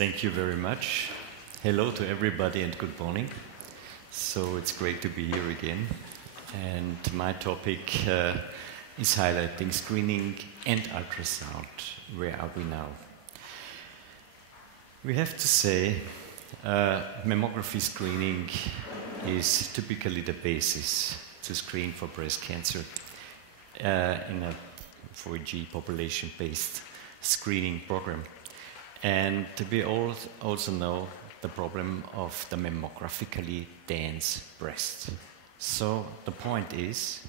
Thank you very much. Hello to everybody and good morning. So it's great to be here again. And my topic is highlighting screening and ultrasound. Where are we now? We have to say mammography screening is typically the basis to screen for breast cancer in a 4G population-based screening program. And we all also know the problem of the mammographically dense breast. So the point is,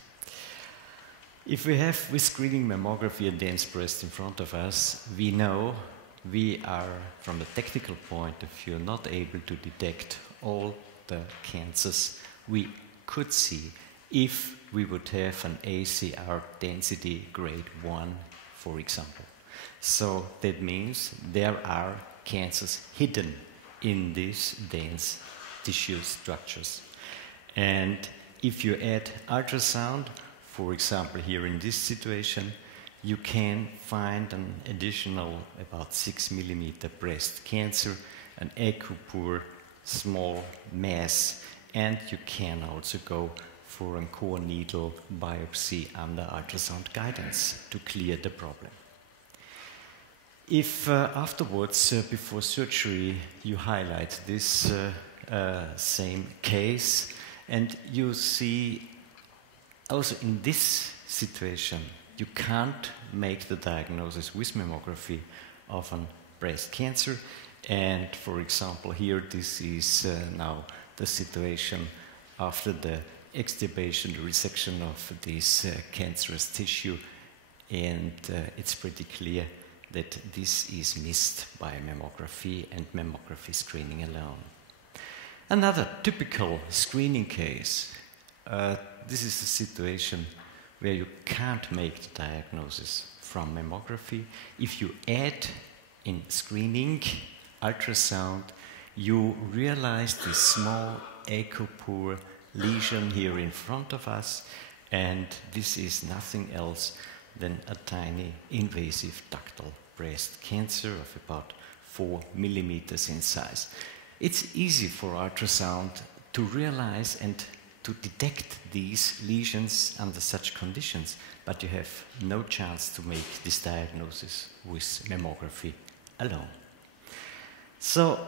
if we have with screening mammography a dense breast in front of us, we know we are, from a technical point of view, not able to detect all the cancers we could see if we would have an ACR density grade 1, for example. So that means there are cancers hidden in these dense tissue structures. And if you add ultrasound, for example, here in this situation, you can find an additional about 6 millimeter breast cancer, an acupuncture small mass, and you can also go for a core needle biopsy under ultrasound guidance to clear the problem. If afterwards, before surgery, you highlight this same case, and you see also in this situation, you can't make the diagnosis with mammography of a breast cancer. And for example, here this is now the situation after the extubation, the resection of this cancerous tissue, and it's pretty clear that this is missed by mammography and mammography screening alone. Another typical screening case, this is a situation where you can't make the diagnosis from mammography. If you add in screening ultrasound, you realize this small acupuncture lesion here in front of us, and this is nothing else than a tiny invasive ductal breast cancer of about 4 millimeters in size. It's easy for ultrasound to realize and to detect these lesions under such conditions, but you have no chance to make this diagnosis with mammography alone. So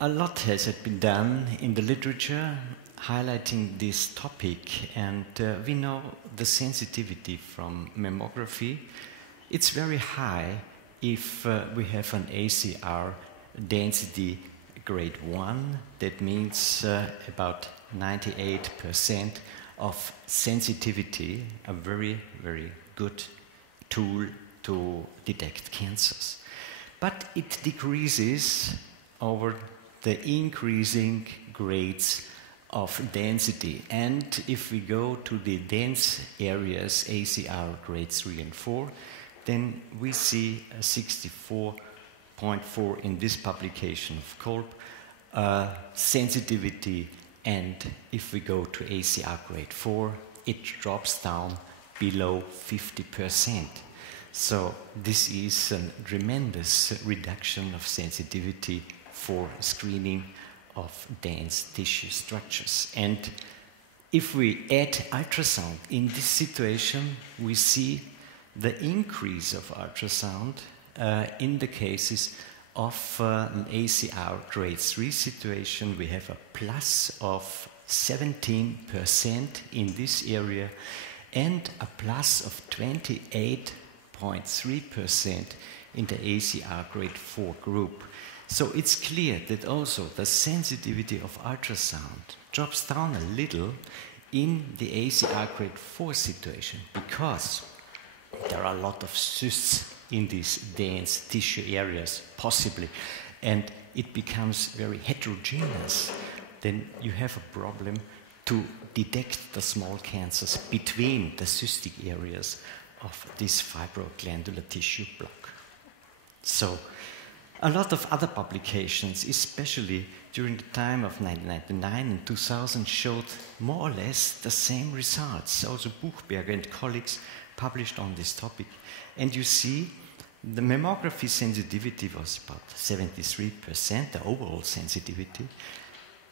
a lot has been done in the literature highlighting this topic, and we know the sensitivity from mammography. It's very high if we have an ACR density grade 1. That means about 98% of sensitivity, a very, very good tool to detect cancers. But it decreases over the increasing grades of density. And if we go to the dense areas, ACR grades 3 and 4, then we see a 64.4 in this publication of Kolb sensitivity, and if we go to ACR grade 4, it drops down below 50%. So this is a tremendous reduction of sensitivity for screening of dense tissue structures. And if we add ultrasound in this situation, we see the increase of ultrasound in the cases of an ACR grade 3 situation. We have a plus of 17% in this area and a plus of 28.3% in the ACR grade 4 group. So it's clear that also the sensitivity of ultrasound drops down a little in the ACR grade 4 situation, because there are a lot of cysts in these dense tissue areas, possibly, and it becomes very heterogeneous. Then you have a problem to detect the small cancers between the cystic areas of this fibroglandular tissue block. So a lot of other publications, especially during the time of 1999 and 2000, showed more or less the same results. Also Buchberger and colleagues published on this topic. And you see The mammography sensitivity was about 73%, the overall sensitivity.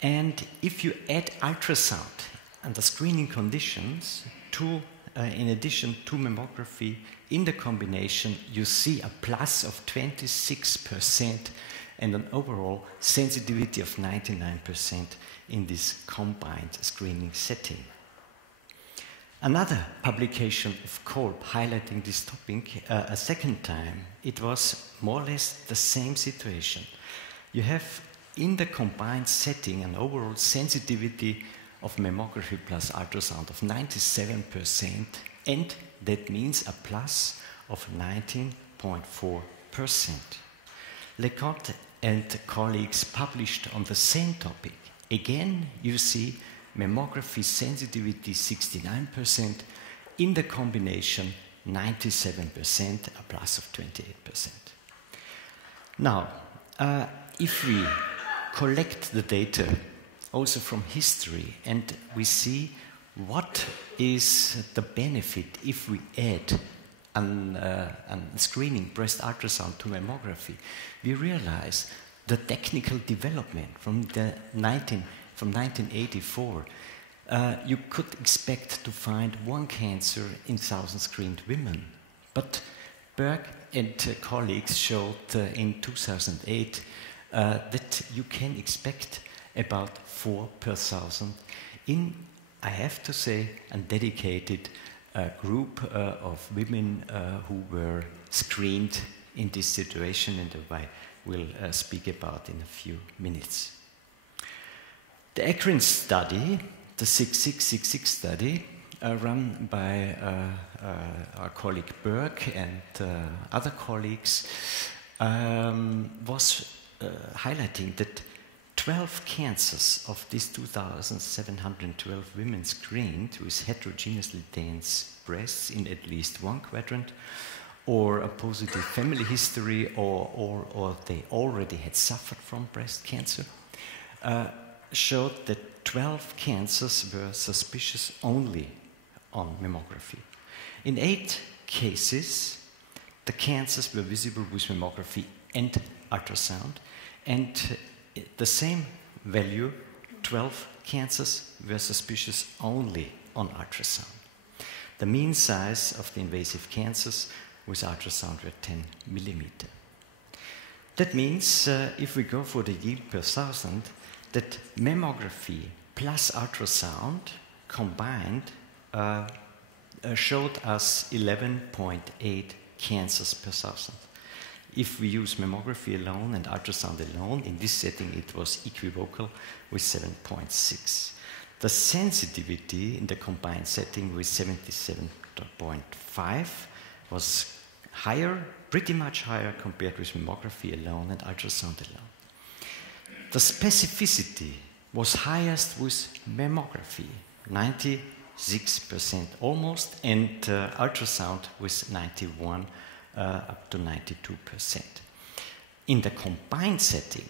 And if you add ultrasound under screening conditions to, in addition to mammography, in the combination, you see a plus of 26% and an overall sensitivity of 99% in this combined screening setting. Another publication of Kolb highlighting this topic a second time, it was more or less the same situation. You have in the combined setting an overall sensitivity of mammography plus ultrasound of 97%, and that means a plus of 19.4%. Lecointe and colleagues published on the same topic. Again, you see mammography sensitivity 69%, in the combination 97%, a plus of 28%. Now, if we collect the data also from history and we see what is the benefit if we add a screening breast ultrasound to mammography, we realize the technical development from 1984, you could expect to find one cancer in 1,000 screened women. But Berg and colleagues showed in 2008 that you can expect about 4 per 1,000 in, I have to say, a dedicated group of women who were screened in this situation, and I will speak about in a few minutes. The Akron study, the 6666 study, run by our colleague Berg and other colleagues, was highlighting that 12 cancers of these 2,712 women screened with heterogeneously dense breasts in at least one quadrant, or a positive family history, or they already had suffered from breast cancer, showed that 12 cancers were suspicious only on mammography. In 8 cases, the cancers were visible with mammography and ultrasound, and the same value, 12 cancers were suspicious only on ultrasound. The mean size of the invasive cancers with ultrasound were 10 millimeter. That means if we go for the yield per 1,000, that mammography plus ultrasound combined showed us 11.8 cancers per 1,000. If we use mammography alone and ultrasound alone, in this setting it was equivocal with 7.6. The sensitivity in the combined setting with 77.5 was higher, pretty much higher compared with mammography alone and ultrasound alone. The specificity was highest with mammography, 96% almost, and ultrasound with 91 up to 92%. In the combined setting,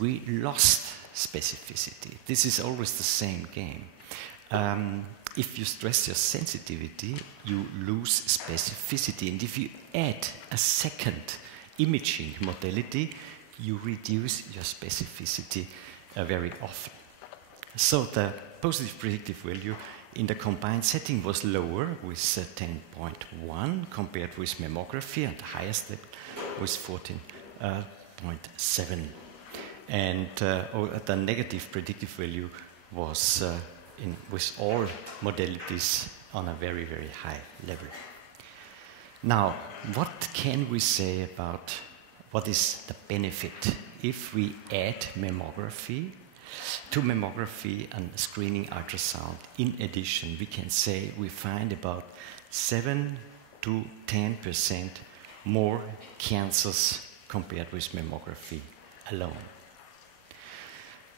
we lost specificity. This is always the same game. If you stress your sensitivity, you lose specificity. And if you add a second imaging modality, you reduce your specificity very often. So the positive predictive value in the combined setting was lower with 10.1 compared with mammography, and the highest was 14.7. And the negative predictive value was with all modalities on a very, very high level. Now, what can we say about what is the benefit if we add mammography to mammography and screening ultrasound? In addition, we can say we find about 7 to 10% more cancers compared with mammography alone.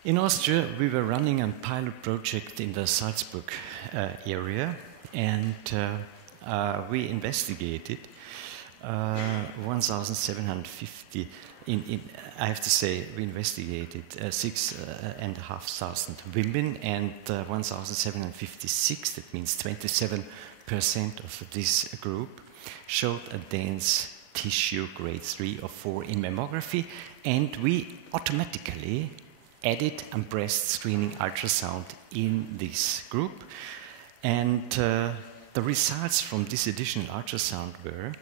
In Austria, we were running a pilot project in the Salzburg area, and we investigated 1,750. I have to say, we investigated 6,500 women, and 1,756, that means 27% of this group, showed a dense tissue grade 3 or 4 in mammography, and we automatically added a breast screening ultrasound in this group. And the results from this additional ultrasound were,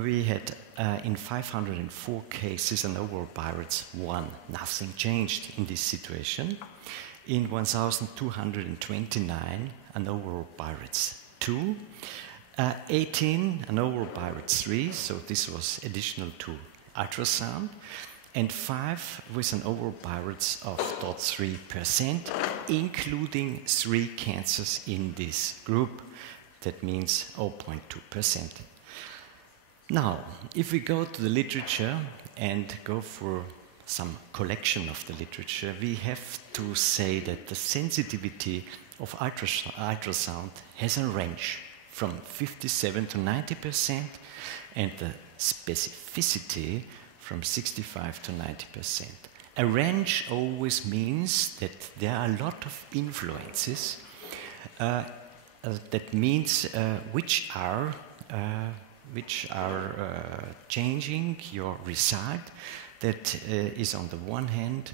we had in 504 cases an overall BI-RADS 1. Nothing changed in this situation. In 1,229, an overall BI-RADS 2. 18, an overall BI-RADS 3, so this was additional to ultrasound. And 5 with an overall BI-RADS of 0.3%, including 3 cancers in this group. That means 0.2%. Now, if we go to the literature and go for some collection of the literature, we have to say that the sensitivity of ultrasound has a range from 57 to 90%, and the specificity from 65 to 90%. A range always means that there are a lot of influences. That means which are changing your result. That is on the one hand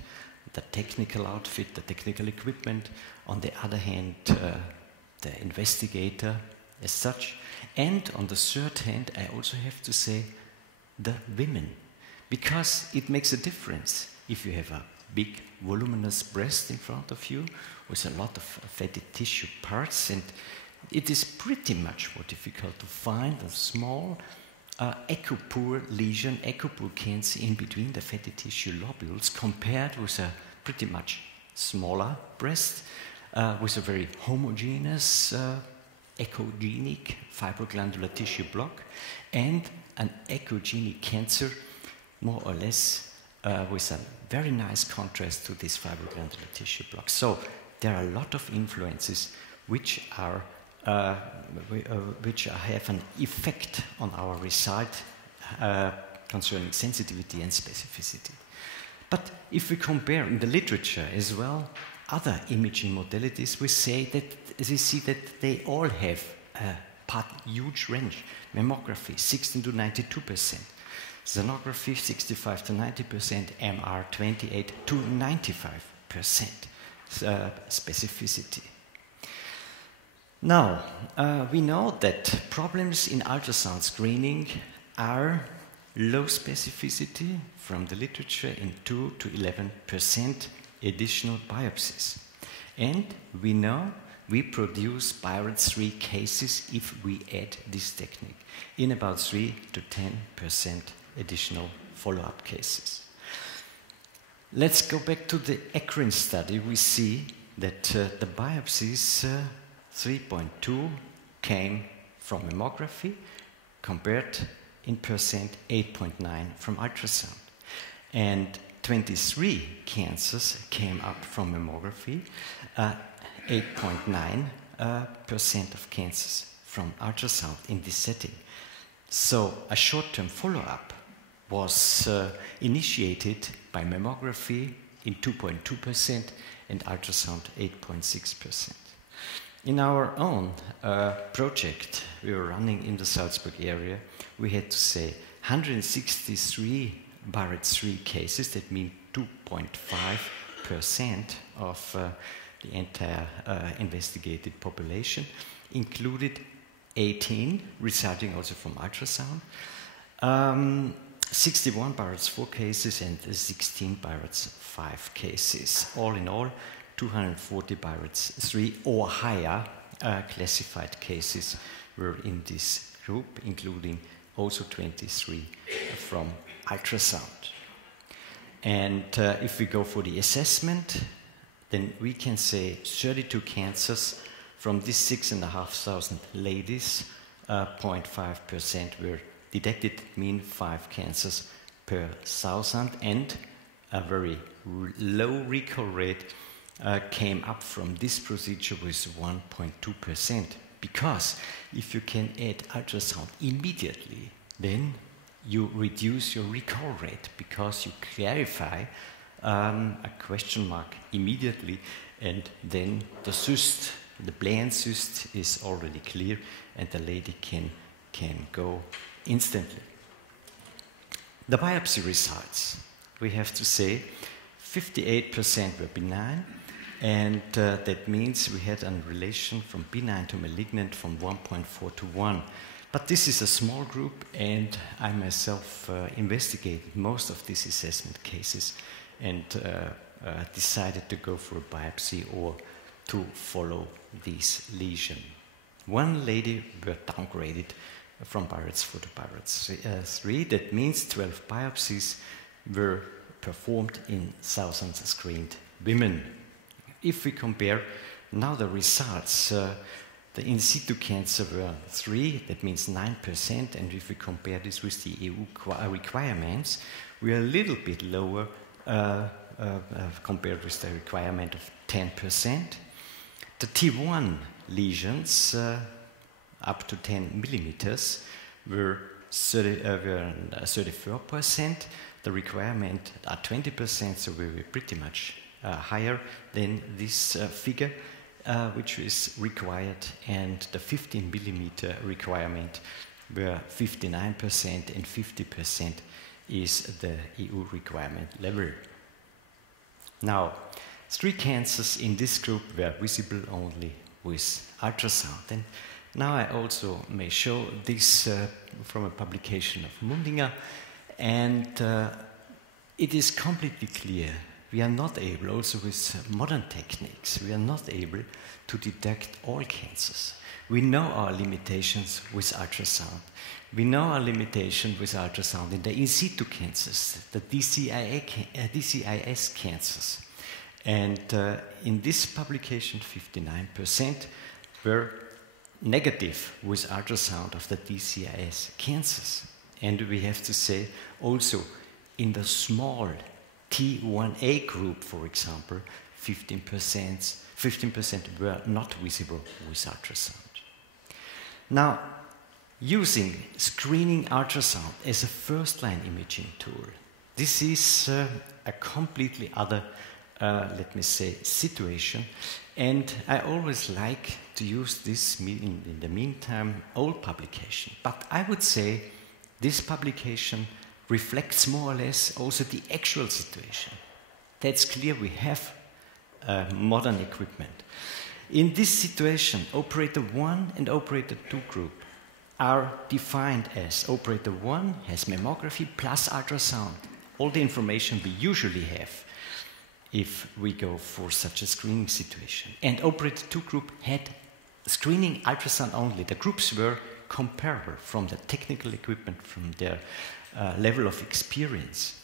the technical outfit, the technical equipment, on the other hand the investigator as such, and on the third hand I also have to say the women, because it makes a difference if you have a big voluminous breast in front of you with a lot of fatty tissue parts, and it is pretty much more difficult to find a small echo-poor lesion, echo-poor cancer in between the fatty tissue lobules compared with a pretty much smaller breast with a very homogeneous echogenic fibroglandular tissue block and an echogenic cancer more or less with a very nice contrast to this fibroglandular tissue block. So there are a lot of influences which have an effect on our result concerning sensitivity and specificity. But if we compare in the literature as well other imaging modalities, we see that they all have a huge range. Mammography 16 to 92%, sonography 65 to 90%, MR 28 to 95% specificity. Now, we know that problems in ultrasound screening are low specificity from the literature in 2 to 11% additional biopsies. And we know we produce BI-RADS 3 cases if we add this technique in about 3 to 10% additional follow-up cases. Let's go back to the Akron study. We see that the biopsies 3.2 came from mammography, compared in percent 8.9 from ultrasound. And 23 cancers came up from mammography, 8.9% of cancers from ultrasound in this setting. So a short-term follow-up was initiated by mammography in 2.2% and ultrasound 8.6%. In our own project we were running in the Salzburg area, we had to say 163 BI-RADS 3 cases, that means 2.5% of the entire investigated population, included 18, resulting also from ultrasound, 61 BI-RADS 4 cases and 16 BI-RADS 5 cases. All in all, 240 BI-RADS 3 or higher classified cases were in this group, including also 23 from ultrasound. And if we go for the assessment, then we can say 32 cancers from these 6,500 ladies, 0.5% were detected, mean 5 cancers per 1,000, and a very low recall rate came up from this procedure with 1.2%. Because if you can add ultrasound immediately, then you reduce your recall rate, because you clarify a question mark immediately, and then the cyst, the bland cyst, is already clear, and the lady can go instantly. The biopsy results, we have to say, 58% were benign, and that means we had a relation from benign to malignant from 1.4 to 1. But this is a small group, and I myself investigated most of these assessment cases and decided to go for a biopsy or to follow this lesion. One lady were downgraded from Barrett's 4 to Barrett's 3. That means 12 biopsies were performed in thousands of screened women. If we compare now the results, the in situ cancer were 3, that means 9%, and if we compare this with the EU requirements, we are a little bit lower compared with the requirement of 10%. The T1 lesions up to 10 millimeters were 34%. The requirement are 20%, so we were pretty much higher than this figure, which is required, and the 15 millimeter requirement were 59%, and 50% is the EU requirement level. Now, 3 cancers in this group were visible only with ultrasound. And now I also may show this from a publication of Mundinger, and it is completely clear we are not able, also with modern techniques, we are not able to detect all cancers. We know our limitations with ultrasound. We know our limitation with ultrasound in the in situ cancers, the DCIS cancers. And in this publication, 59% were negative with ultrasound of the DCIS cancers. And we have to say also in the small T1A group, for example, 15% were not visible with ultrasound. Now, using screening ultrasound as a first-line imaging tool, this is a completely other, let me say, situation. And I always like to use this in the meantime old publication. But I would say this publication reflects more or less also the actual situation. That's clear, we have modern equipment. In this situation, operator 1 and operator 2 group are defined as operator 1 has mammography plus ultrasound, all the information we usually have if we go for such a screening situation. And operator 2 group had screening ultrasound only. The groups were comparable from the technical equipment, from their level of experience.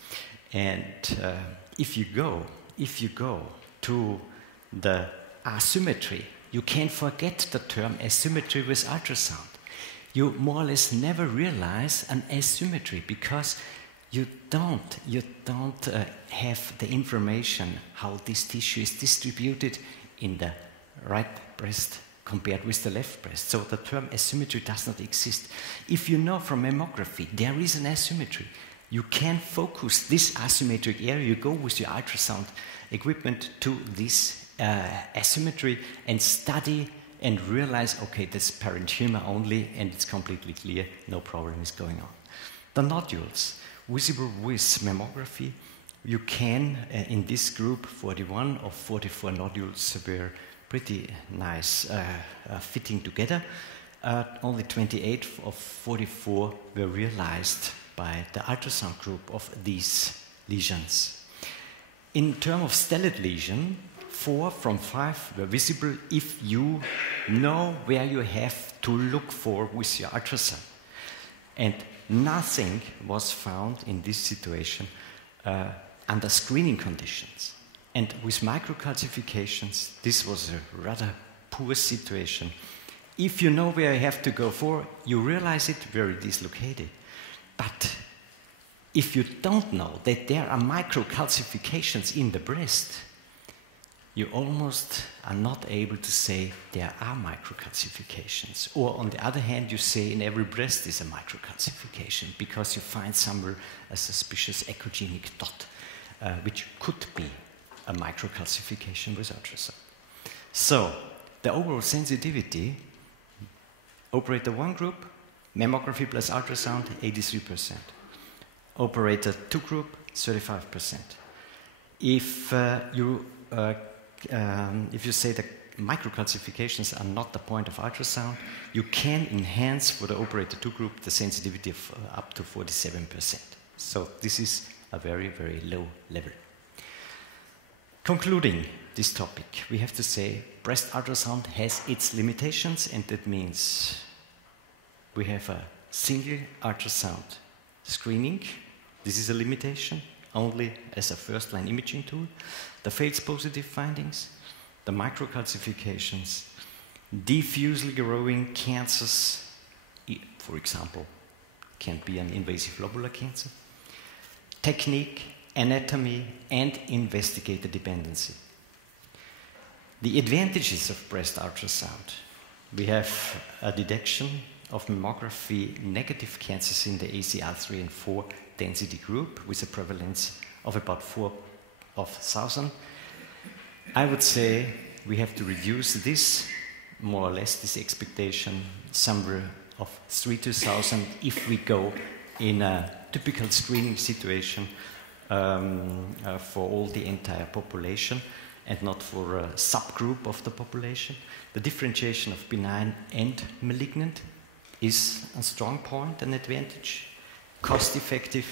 And if you go to the asymmetry, you can forget the term asymmetry with ultrasound. You more or less never realize an asymmetry because you don't have the information how this tissue is distributed in the right breast compared with the left breast. So the term asymmetry does not exist. If you know from mammography there is an asymmetry, you can focus this asymmetric area. You go with your ultrasound equipment to this asymmetry and study and realize, okay, this parenchyma only, and it's completely clear, no problem is going on. The nodules, visible with mammography, you can, in this group, 41 of 44 nodules were pretty nice fitting together. Only 28 of 44 were realized by the ultrasound group of these lesions. In terms of stellate lesion, 4 from 5 were visible if you know where you have to look for with your ultrasound. And nothing was found in this situation under screening conditions. And with microcalcifications, this was a rather poor situation. If you know where you have to go for, you realize it where it is located. But if you don't know that there are microcalcifications in the breast, you almost are not able to say there are microcalcifications. Or on the other hand, you say in every breast is a microcalcification because you find somewhere a suspicious echogenic dot, which could be a microcalcification with ultrasound. So the overall sensitivity, operator 1 group, mammography plus ultrasound, 83%. Operator 2 group, 35%. If you say that microcalcifications are not the point of ultrasound, you can enhance for the operator 2 group the sensitivity of up to 47%. So this is a very, very low level. Concluding this topic, we have to say breast ultrasound has its limitations, and that means we have a single ultrasound screening. This is a limitation, only as a first-line imaging tool. The false positive findings, the microcalcifications, diffusely growing cancers, for example, can be an invasive lobular cancer, technique, anatomy, and investigator dependency. The advantages of breast ultrasound: we have a detection of mammography negative cancers in the ACR3 and 4 density group with a prevalence of about 4,000. I would say we have to reduce this, more or less, this expectation, somewhere of 3,000 if we go in a typical screening situation for all the entire population and not for a subgroup of the population. The differentiation of benign and malignant is a strong point, an advantage, cost-effective,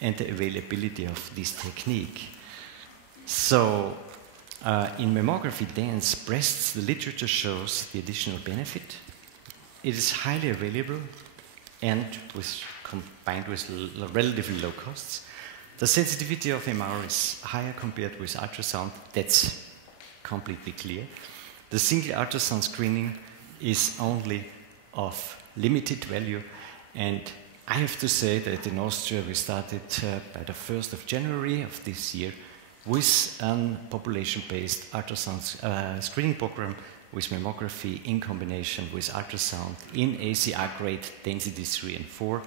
and the availability of this technique. So, in mammography-dense breasts, the literature shows the additional benefit. It is highly available and combined with relatively low costs. The sensitivity of MR is higher compared with ultrasound. That's completely clear. The single ultrasound screening is only of limited value, and I have to say that in Austria we started by the 1st of January of this year with a population-based ultrasound screening program with mammography in combination with ultrasound in ACR grade density 3 and 4.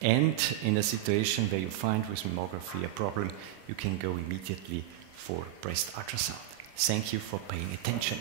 And in a situation where you find with mammography a problem, you can go immediately for breast ultrasound. Thank you for paying attention.